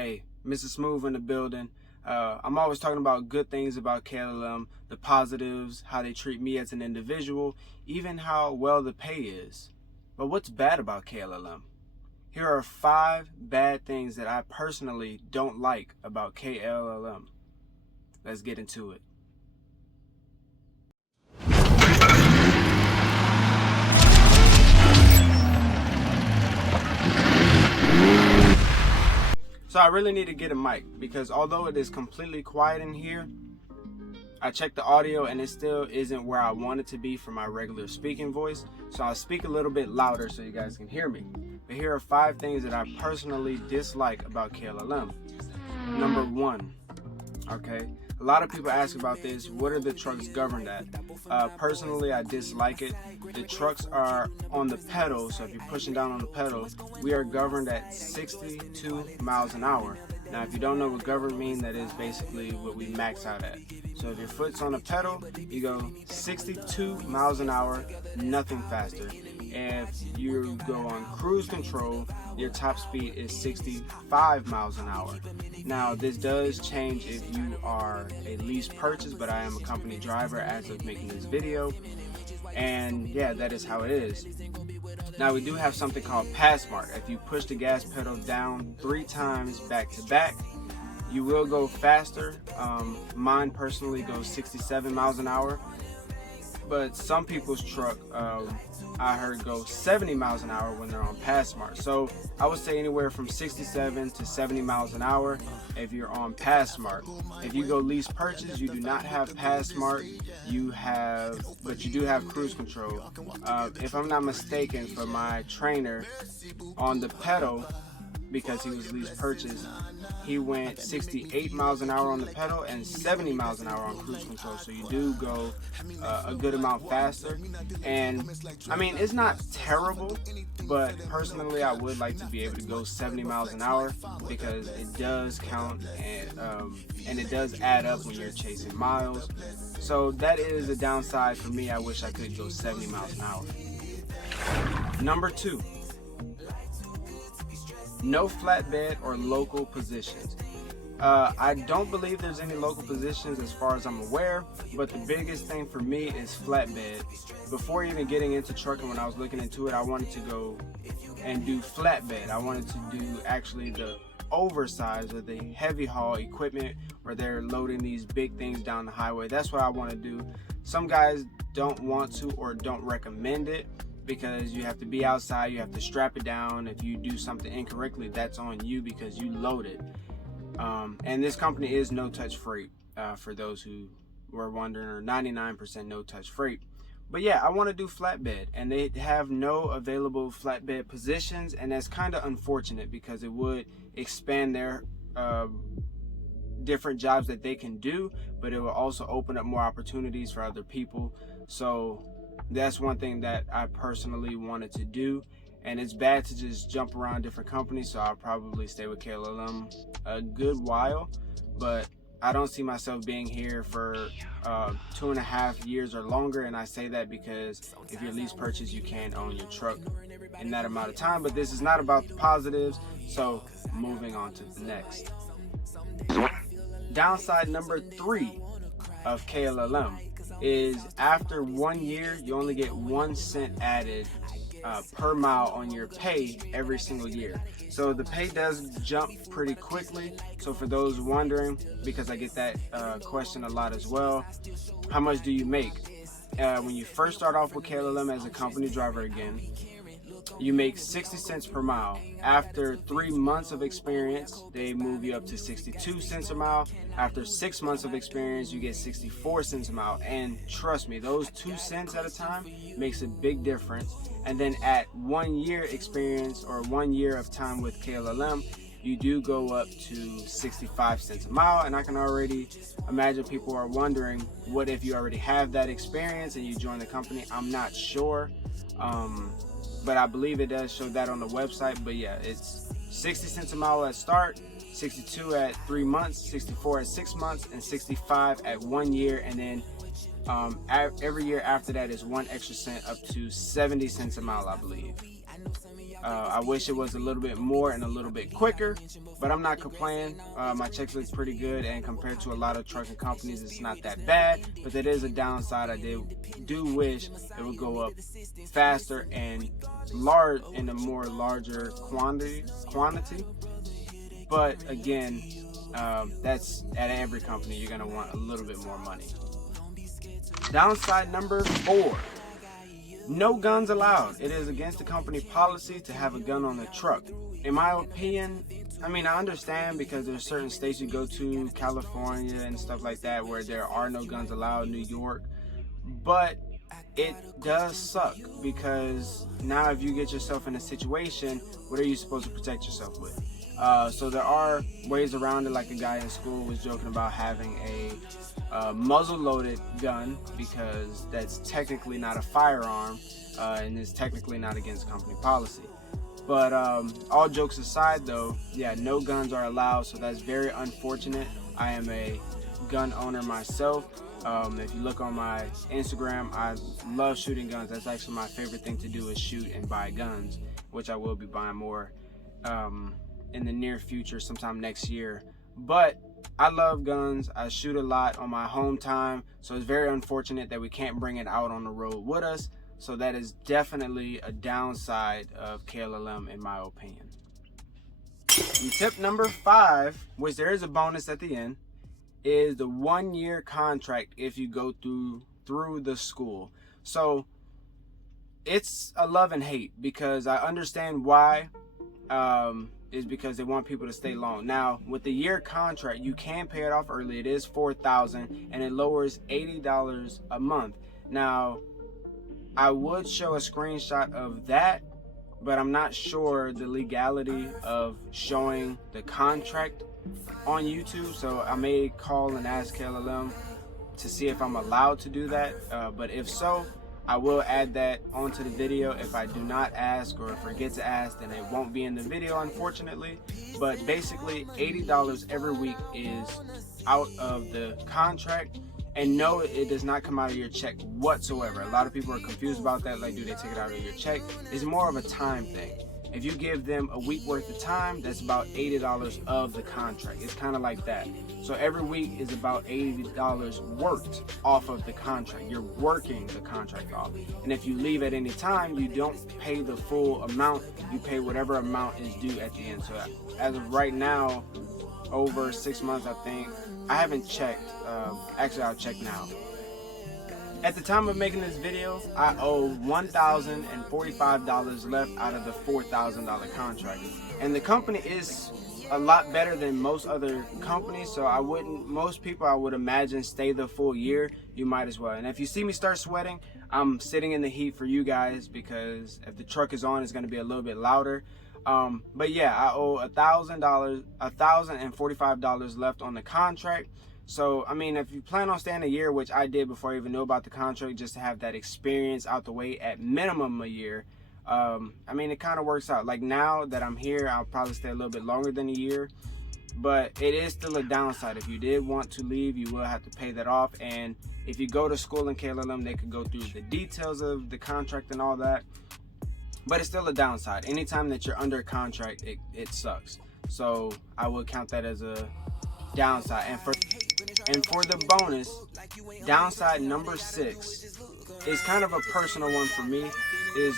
Hey, Mr. Smooth in the building. I'm always talking about good things about KLLM, the positives, how they treat me as an individual, even how well the pay is. But what's bad about KLLM? Here are 5 bad things that I personally don't like about KLLM. Let's get into it. So I really need to get a mic because although it is completely quiet in here, I checked the audio and it still isn't where I want it to be for my regular speaking voice. So I'll speak a little bit louder so you guys can hear me. But here are 5 things that I personally dislike about KLLM. Number 1, okay? A lot of people ask about this. What are the trucks governed at? Personally, I dislike it. The trucks are on the pedal, so if you're pushing down on the pedal, we are governed at 62 miles an hour. Now, if you don't know what governed means, that is basically what we max out at. So if your foot's on the pedal, you go 62 miles an hour, nothing faster. If you go on cruise control, your top speed is 65 miles an hour. Now, this does change if you are a lease purchase, but I am a company driver as of making this video. And yeah, that is how it is. Now, we do have something called pass mark. If you push the gas pedal down 3 times back to back, you will go faster. Mine personally goes 67 miles an hour, but some people's truck I heard go 70 miles an hour when they're on pass mark. So I would say anywhere from 67 to 70 miles an hour if you're on pass mark. If you go lease purchase, you do not have pass mark. But you do have cruise control. If I'm not mistaken, for my trainer on the pedal, because he was lease purchase, he went 68 miles an hour on the pedal and 70 miles an hour on cruise control. So you do go a good amount faster. And I mean, it's not terrible, but personally I would like to be able to go 70 miles an hour because it does count and it does add up when you're chasing miles. So that is a downside for me. I wish I could go 70 miles an hour. Number 2. No flatbed or local positions. I don't believe there's any local positions as far as I'm aware, but the biggest thing for me is flatbed. Before even getting into trucking, when I was looking into it, I wanted to go and do flatbed. I wanted to do actually the oversized or the heavy haul equipment where they're loading these big things down the highway. That's what I want to do. Some guys don't want to or don't recommend it, because you have to be outside, you have to strap it down. If you do something incorrectly, that's on you because you loaded. And this company is no-touch freight, for those who were wondering, or 99% no-touch freight. But yeah, I want to do flatbed, and they have no available flatbed positions, and that's kind of unfortunate because it would expand their different jobs that they can do, but it will also open up more opportunities for other people. So that's one thing that I personally wanted to do, and it's bad to just jump around different companies, so I'll probably stay with KLLM a good while, but I don't see myself being here for 2.5 years or longer. And I say that because if you're lease purchase, you can own your truck in that amount of time. But this is not about the positives, so moving on to the next. Downside number 3 of KLLM is after 1 year, you only get 1 cent added per mile on your pay every single year. So the pay does jump pretty quickly. So for those wondering, because I get that question a lot as well, how much do you make? When you first start off with KLLM as a company driver again, you make 60 cents per mile. After 3 months of experience, they move you up to 62 cents a mile. After 6 months of experience, you get 64 cents a mile. And trust me, those 2 cents at a time makes a big difference. And then at 1 year experience or 1 year of time with KLLM, you do go up to 65 cents a mile. And I can already imagine people are wondering, what if you already have that experience and you join the company? I'm not sure. But I believe it does show that on the website. But yeah, it's 60 cents a mile at start, 62 at 3 months, 64 at 6 months, and 65 at 1 year. And then every year after that is 1 extra cent up to 70 cents a mile, I believe. I wish it was a little bit more and a little bit quicker, but I'm not complaining. My checks look pretty good, and compared to a lot of trucking companies, it's not that bad, but that is a downside. I do wish it would go up faster and large in a more larger quantity. But again, that's at every company. You're gonna want a little bit more money. Downside number 4. No guns allowed. It is against the company policy to have a gun on the truck. In my opinion, I mean, I understand because there's certain states you go to, California and stuff like that, where there are no guns allowed, New York. But it does suck because now if you get yourself in a situation, what are you supposed to protect yourself with? So there are ways around it, like a guy in school was joking about having a muzzle-loaded gun because that's technically not a firearm and is technically not against company policy. But all jokes aside though, yeah, no guns are allowed, so that's very unfortunate. I am a gun owner myself. If you look on my Instagram, I love shooting guns. That's actually my favorite thing to do is shoot and buy guns, which I will be buying more in the near future, sometime next year. But I love guns. I shoot a lot on my home time, so it's very unfortunate that we can't bring it out on the road with us. So that is definitely a downside of KLLM in my opinion. And tip number 5, which there is a bonus at the end, is the 1-year contract if you go through the school. So it's a love and hate because I understand why. Is because they want people to stay long. Now, with the year contract, you can pay it off early. It is $4,000 and it lowers $80 a month. Now, I would show a screenshot of that, but I'm not sure the legality of showing the contract on YouTube. So I may call and ask KLLM to see if I'm allowed to do that. But if so, I will add that onto the video. If I do not ask or forget to ask, then it won't be in the video, unfortunately. But basically, $80 every week is out of the contract. And no, it does not come out of your check whatsoever. A lot of people are confused about that. Like, do they take it out of your check? It's more of a time thing. If you give them a week worth of time, that's about $80 of the contract. It's kind of like that. So every week is about $80 worked off of the contract. You're working the contract off. And if you leave at any time, you don't pay the full amount. You pay whatever amount is due at the end. So as of right now, over 6 months, I think. I haven't checked. Actually, I'll check now. At the time of making this video, I owe $1,045 left out of the $4,000 contract. And the company is a lot better than most other companies, so most people I would imagine stay the full year. You might as well. And if you see me start sweating, I'm sitting in the heat for you guys because if the truck is on, it's going to be a little bit louder. But yeah, I owe $1,045 left on the contract. So, I mean, if you plan on staying a year, which I did before I even knew about the contract, just to have that experience out the way at minimum a year, I mean, it kind of works out. Like now that I'm here, I'll probably stay a little bit longer than a year, but it is still a downside. If you did want to leave, you will have to pay that off. And if you go to school in KLLM, they could go through the details of the contract and all that, but it's still a downside. Anytime that you're under contract, it sucks. So I would count that as a downside. And for the bonus, downside number 6 is kind of a personal one for me, is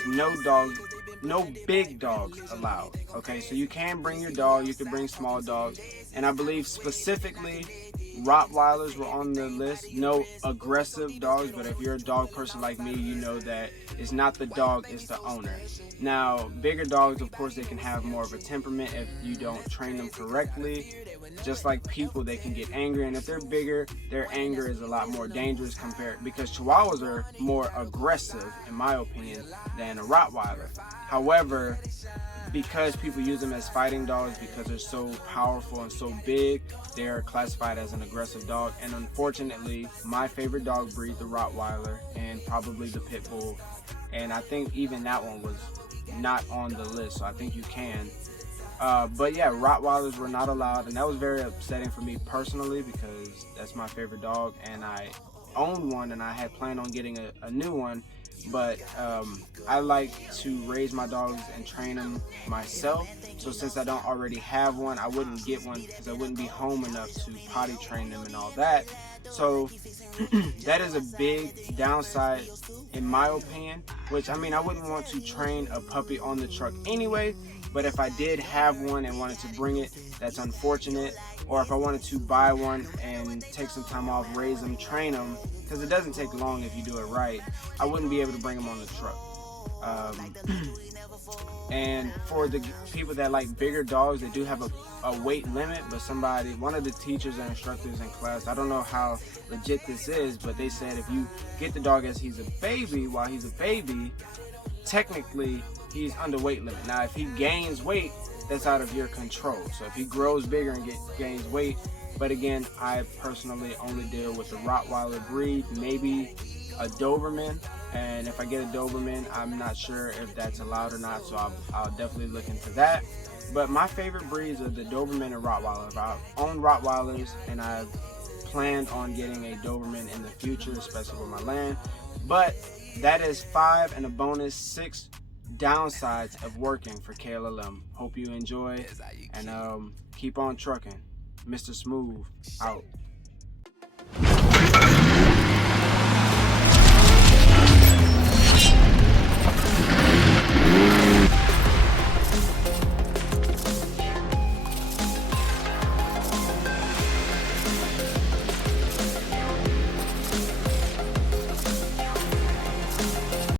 no big dogs allowed. Okay, so you can bring your dog, you can bring small dogs, and I believe specifically Rottweilers were on the list. No aggressive dogs, but if you're a dog person like me, you know that it's not the dog, it's the owner. Now, bigger dogs, of course, they can have more of a temperament if you don't train them correctly. Just like people, they can get angry, and if they're bigger, their anger is a lot more dangerous because Chihuahuas are more aggressive, in my opinion, than a Rottweiler. However, because people use them as fighting dogs because they're so powerful and so big, they are classified as an aggressive dog. And unfortunately, my favorite dog breed, the Rottweiler, and probably the Pit Bull, and I think even that one was not on the list, so I think you can. But yeah, Rottweilers were not allowed, and that was very upsetting for me personally because that's my favorite dog, and I owned one, and I had planned on getting a new one, but I like to raise my dogs and train them myself. So since I don't already have one, I wouldn't get one because I wouldn't be home enough to potty train them and all that. So that is a big downside in my opinion, which I mean, I wouldn't want to train a puppy on the truck anyway, but if I did have one and wanted to bring it, that's unfortunate. Or if I wanted to buy one and take some time off, raise them, train them, because it doesn't take long if you do it right, I wouldn't be able to bring them on the truck. And for the people that like bigger dogs, they do have a weight limit, but one of the teachers and instructors in class, I don't know how legit this is, but they said if you get the dog as he's a baby, while he's a baby, technically he's under weight limit. Now if he gains weight, that's out of your control. So if he grows bigger and gains weight, but again, I personally only deal with the Rottweiler breed, maybe a Doberman, and if I get a Doberman, I'm not sure if that's allowed or not, so I'll definitely look into that. But my favorite breeds are the Doberman and Rottweiler. I own Rottweilers, and I've planned on getting a Doberman in the future, especially with my land. But that is 5 and a bonus 6 downsides of working for KLLM. Hope you enjoy, and keep on trucking. Mr. Smooth out.